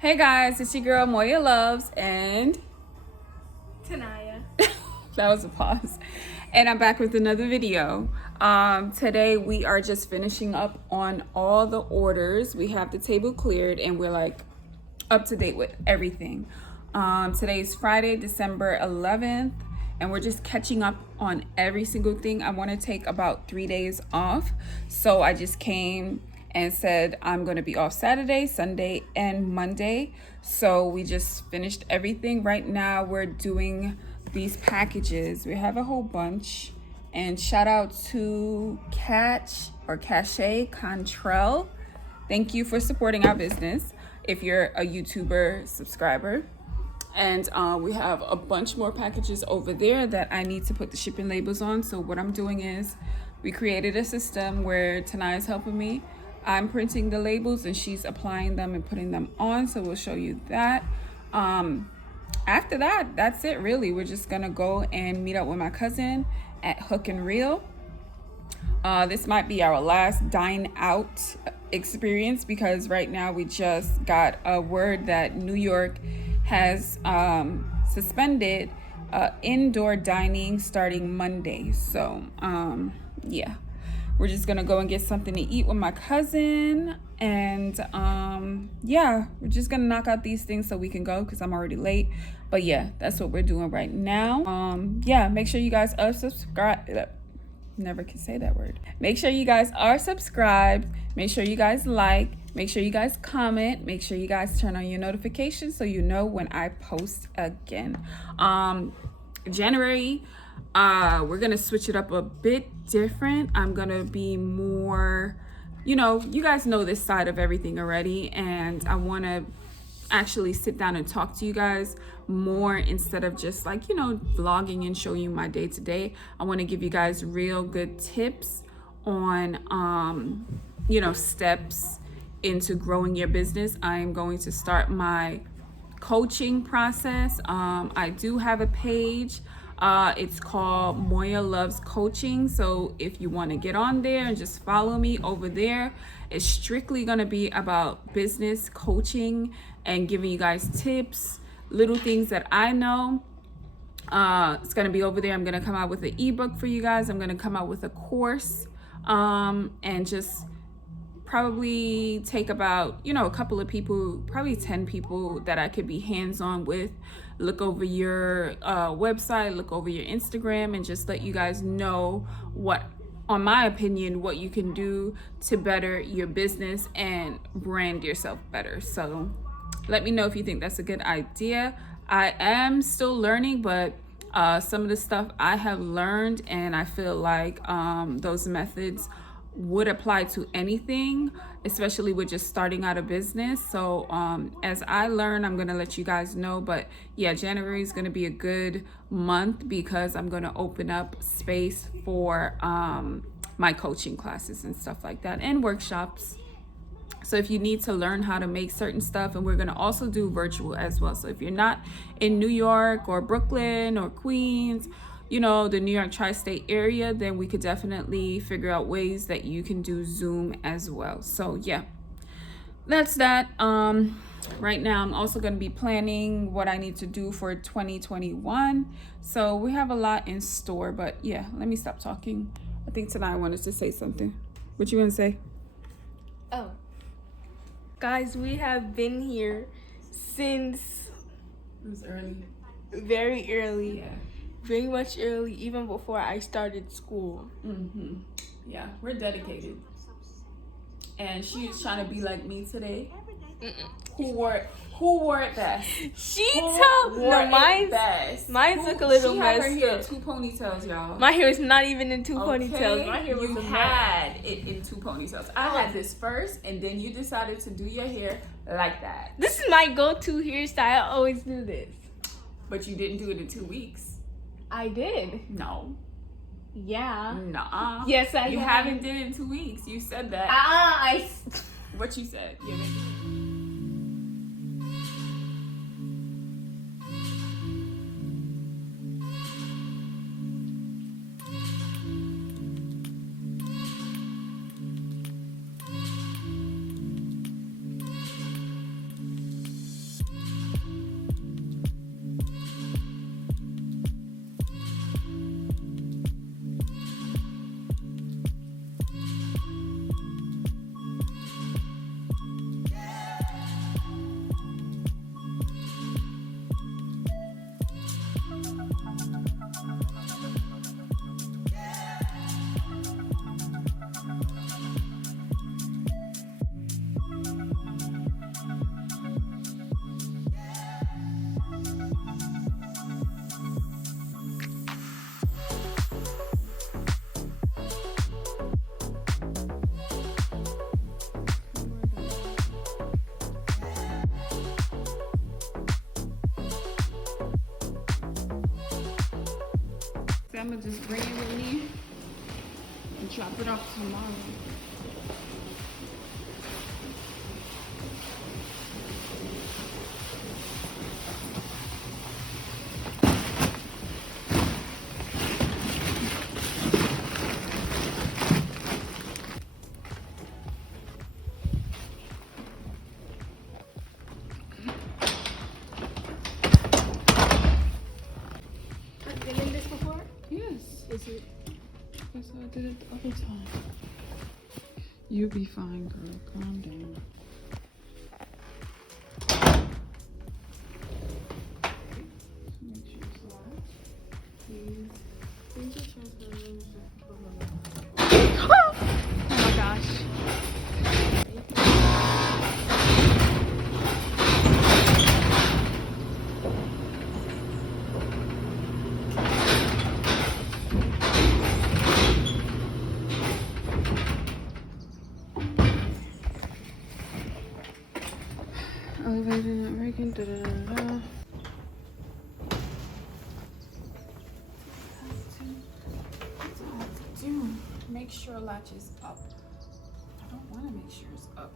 Hey guys, it's your girl Moya Loves and Tanaya. that was a pause. And I'm back with another video. Today we are just finishing up on all the orders. We have the table cleared and we're like up to date with everything. Today is Friday, December 11th, and we're just catching up on every single thing. I want to take about 3 days off. So I just came and said I'm going to be off Saturday, Sunday, and Monday. So we just finished everything. Right now we're doing these packages. We have a whole bunch. And shout out to Cache Contrell. Thank you for supporting our business if you're a YouTuber subscriber. And we have a bunch more packages over there that I need to put the shipping labels on. So what I'm doing is we created a system where Tanai is helping me. I'm printing the labels and she's applying them and putting them on. So we'll show you that. After that, that's it really. We're just gonna go and meet up with my cousin at Hook and Reel. This might be our last dine out experience because right now we just got a word that New York has suspended indoor dining starting Monday. So yeah, we're just gonna go and get something to eat with my cousin, and yeah, we're just gonna knock out these things so we can go because I'm already late. But yeah, that's what we're doing right now. Yeah, make sure you guys are subscribed. Never can say that word. Make sure you guys are subscribed. Make sure you guys like. Make sure you guys comment. Make sure you guys turn on your notifications so you know when I post again. January, we're gonna switch it up a bit different. I'm gonna be more, you guys know this side of everything already, and I want to actually sit down and talk to you guys more instead of just like vlogging and show you my day-to-day. I want to give you guys real good tips on steps into growing your business. I am going to start my coaching process. I do have a page. It's called Moya Loves Coaching. So if you want to get on there and just follow me over there, it's strictly going to be about business coaching and giving you guys tips, little things that I know. It's going to be over there. I'm going to come out with an ebook for you guys. I'm going to come out with a course, and just probably take about a couple of people, probably 10 people that I could be hands-on with, look over your website, look over your Instagram, and just let you guys know what, on my opinion, what you can do to better your business and brand yourself better. So let me know if you think that's a good idea. I am still learning, but some of the stuff I have learned, and I feel like those methods would apply to anything, especially with just starting out a business. So as I learn, I'm gonna let you guys know. But yeah, January is gonna be a good month because I'm gonna open up space for my coaching classes and stuff like that, and workshops. So if you need to learn how to make certain stuff, and we're gonna also do virtual as well. So if you're not in New York or Brooklyn or Queens, the New York tri-state area, then we could definitely figure out ways that you can do Zoom as well. So yeah, that's that. Right now I'm also going to be planning what I need to do for 2021. So we have a lot in store, but yeah, let me stop talking. I think tonight I wanted to say something. What you want to say? Oh, guys, we have been here since It was early. very early. Yeah. Very much early, even before I started school. Yeah, we're dedicated. And she's trying to be like me today. Who wore it best? Mine took a little She had mess. her hair 2 ponytails, y'all. My hair is not even in 2 ponytails. My hair was you a had it in 2 ponytails. I had this first, and then you decided to do your hair like that. This is my go-to hairstyle. I always do this. But you didn't do it in 2 weeks. I did. No. Yeah. Nuh-uh. Yes, I You have. haven't did it in 2 weeks. You said that. What you said? Yeah, So I'm gonna just bring it with me and drop it off tomorrow. That's how I did it the other time. You'll be fine, girl. Calm down. Make sure it's locked. Please. Oh my gosh. Elevator not working. Da, da, da, da. That's all I have to do. Make sure latch is up. I don't want to make sure it's up.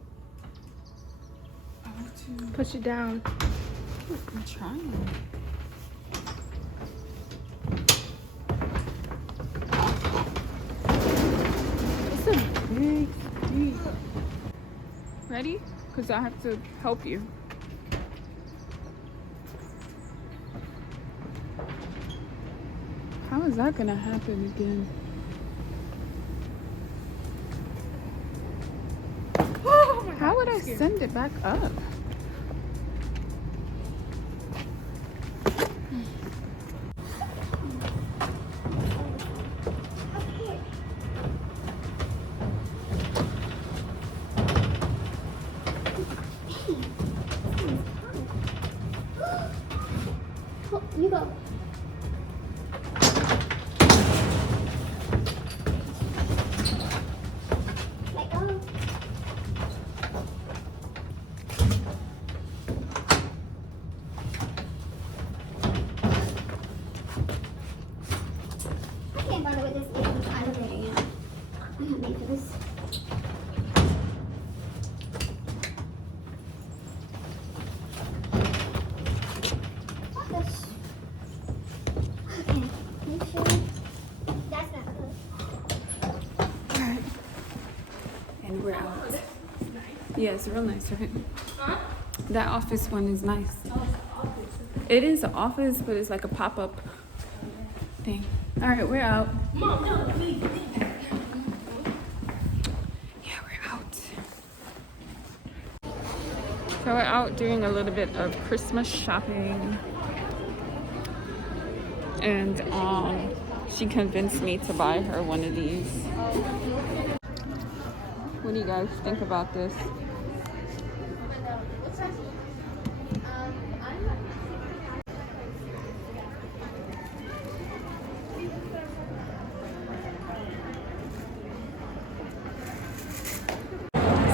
I want to Push it down. I'm trying. It's a big deal. Ready? Because I have to help you. How is that gonna happen again? How would I send it back up? You go. Let go. I can't bother with this because I look at it. I'm not made for this. We're out. Yeah, it's real nice, right? Huh? That office one is nice. It is an office, but it's like a pop-up thing. All right, we're out. Mom, no, please. Yeah, we're out. So we're out doing a little bit of Christmas shopping. And she convinced me to buy her one of these. What do you guys think about this?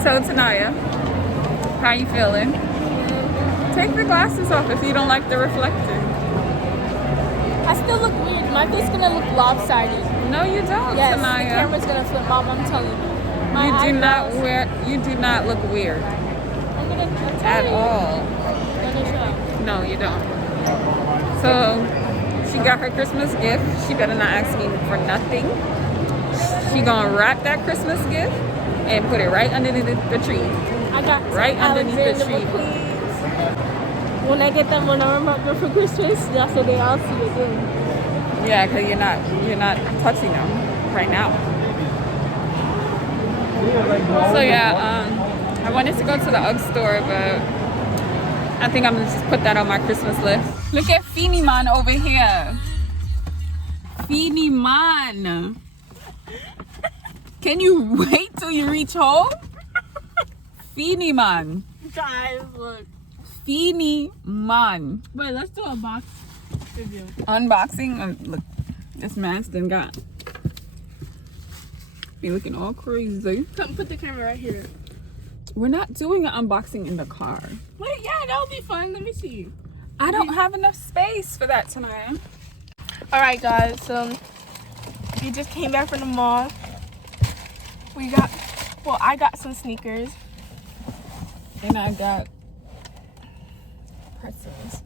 So Tanaya, how you feeling? Take the glasses off if you don't like the reflector. I still look weird. My face gonna look lopsided. No, you don't, Yes, Tanaya. the camera's gonna flip, Mom. I'm telling you. You do not look weird I'm gonna at all. No, you don't. So she got her Christmas gift. She better not ask me for nothing. She gonna wrap that Christmas gift and put it right underneath the tree. I got right underneath the tree. When I get them when I remember for Christmas, that's the day I'll see it again. Yeah, because you're not touching them right now. So yeah, I wanted to go to the UGG store, but I think I'm gonna just put that on my Christmas list. Look at Feeny Man over here. Feeny Man. Can you wait till you reach home? Feeny Man. Guys, look. Feeny Man. Wait, let's do a box review. Unboxing. Look, this mask done got. Be looking all crazy. Come put the camera right here. We're not doing an unboxing in the car. Wait, yeah, that would be fun. Let me see. I don't have enough space for that tonight. All right, guys. We just came back from the mall. I got some sneakers. And I got pretzels.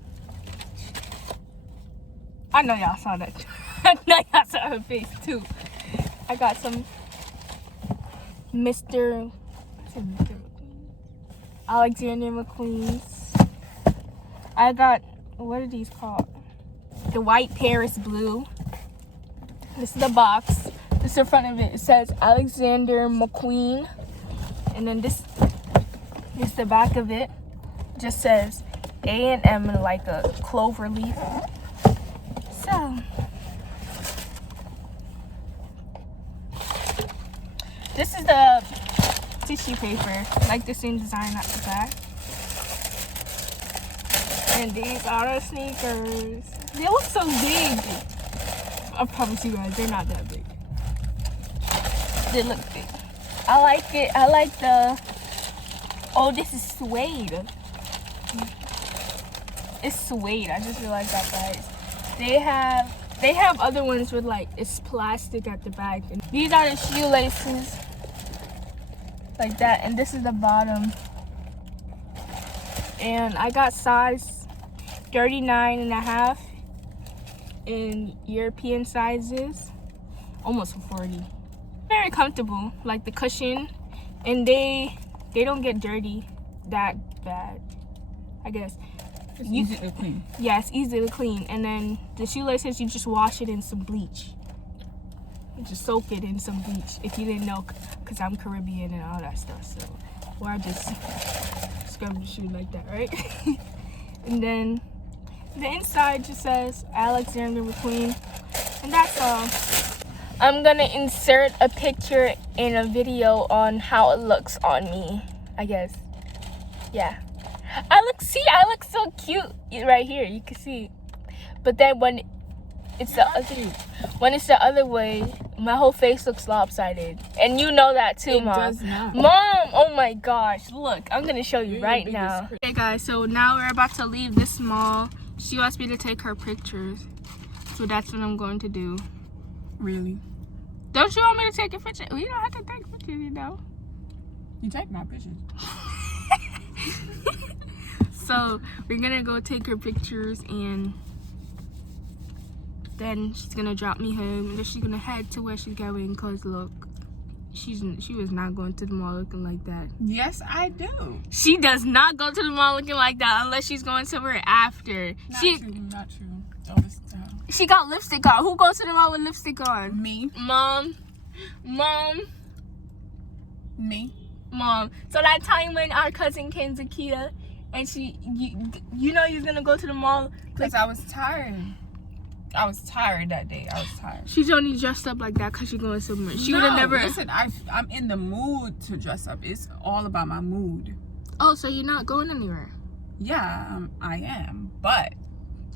I know y'all saw that. I know y'all saw her face too. I got some Alexander McQueen's. I got, what are these called? The white Paris blue. This is the box. This is the front of it. It says Alexander McQueen. And then this is the back of it. It just says A&M in like a clover leaf. So, this is the tissue paper. Like the same design at the back. And these are the sneakers. They look so big. I promise you guys, they're not that big. They look big. I like it. I like the... Oh, this is suede. It's suede. I just realized that, guys. They have other ones with like, it's plastic at the back. And these are the shoelaces. Like that. And this is the bottom. And I got size 39.5 in European sizes. Almost 40. Very comfortable, like the cushion, and they don't get dirty that bad, I guess. It's easy to clean. Yeah, it's easy to clean. And then the shoelaces, you just wash it in some bleach. You just soak it in some bleach, if you didn't know, because I'm Caribbean and all that stuff. So, or I just scrub the shoe like that, right? And then the inside just says Alexander McQueen, and that's all. I'm gonna insert a picture in a video on how it looks on me, I guess. Yeah. I look so cute right here. You can see. But then when it's the other way, my whole face looks lopsided. And you know that too, Mom. It does not. Mom, oh my gosh. Look, I'm gonna show you right now. Okay guys, so now we're about to leave this mall. She wants me to take her pictures. So that's what I'm going to do. Really? Don't you want me to take a picture? We don't have to take pictures, you know. You take my pictures. So we're gonna go take her pictures, and then she's gonna drop me home, and then she's gonna head to where she's going. Cause look, she was not going to the mall looking like that. Yes, I do. She does not go to the mall looking like that unless she's going somewhere after. Not true. All this time. She got lipstick on. Who goes to the mall with lipstick on? Me. Mom. Me. Mom. So that time when our cousin came to Kia, and you know you're gonna go to the mall. Because I was tired. I was tired that day. I was tired. She's only dressed up like that because she's going somewhere. She would have never. Listen, I'm in the mood to dress up. It's all about my mood. Oh, so you're not going anywhere? Yeah, I am. But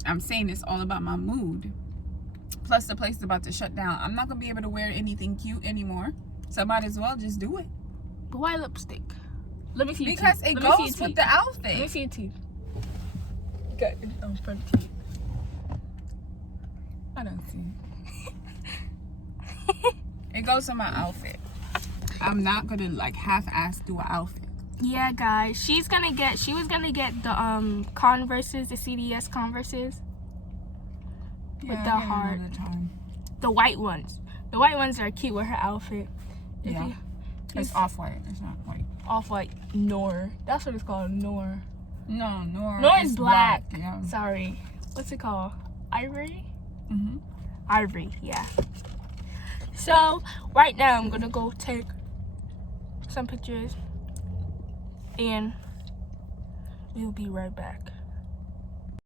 I'm saying it's all about my mood. Plus, the place is about to shut down. I'm not going to be able to wear anything cute anymore. So I might as well just do it. But why lipstick? Let me see your because teeth. it goes with the outfit. Let me see your teeth. Got it on front teeth. I don't see it. It goes with my outfit. I'm not going to like half-ass do an outfit. Yeah, guys. She was gonna get the Converses, the CDS Converses. With the heart. The white ones. The white ones are cute with her outfit. Yeah. It's off-white. It's not white. Off-white. Noir. That's what it's called. Noir. No, Noir. Noir is black. Yeah. Sorry. What's it called? Ivory? Mm-hmm. Ivory, yeah. So, right now I'm gonna go take some pictures. And we'll be right back.